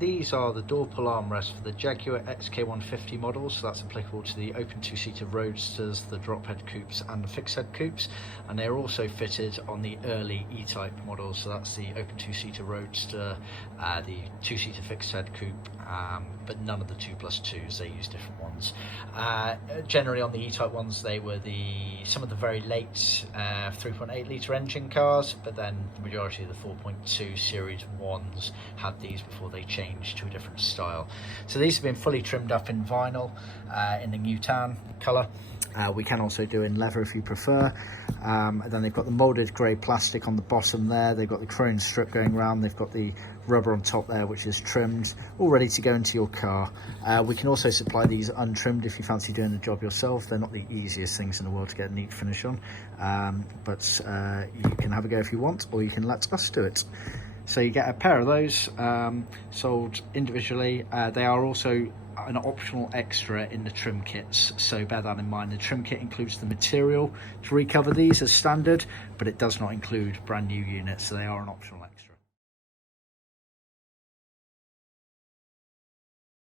these are the door pull armrests for the Jaguar XK150 models, so that's applicable to the open two-seater roadsters, the drop head coupes and the fixed head coupes, and they're also fitted on the early E-type models, so that's the open two-seater roadster, the two-seater fixed head coupe, but none of the 2+2s, they use different ones. Generally on the E-type ones they were some of the very late 3.8 litre engine cars, but then the majority of the 4.2 series ones had these before they changed to a different style. So these have been fully trimmed up in vinyl in the new tan colour. We can also do in leather if you prefer. And then they've got the moulded grey plastic on the bottom there, they've got the chrome strip going around, they've got the rubber on top there which is trimmed, all ready to go into your car. We can also supply these untrimmed if you fancy doing the job yourself. They're not the easiest things in the world to get a neat finish on, but you can have a go if you want, or you can let us do it. So you get a pair of those sold individually. They are also an optional extra in the trim kits, so bear that in mind. The trim kit includes the material to recover these as standard, but it does not include brand new units, so they are an optional extra.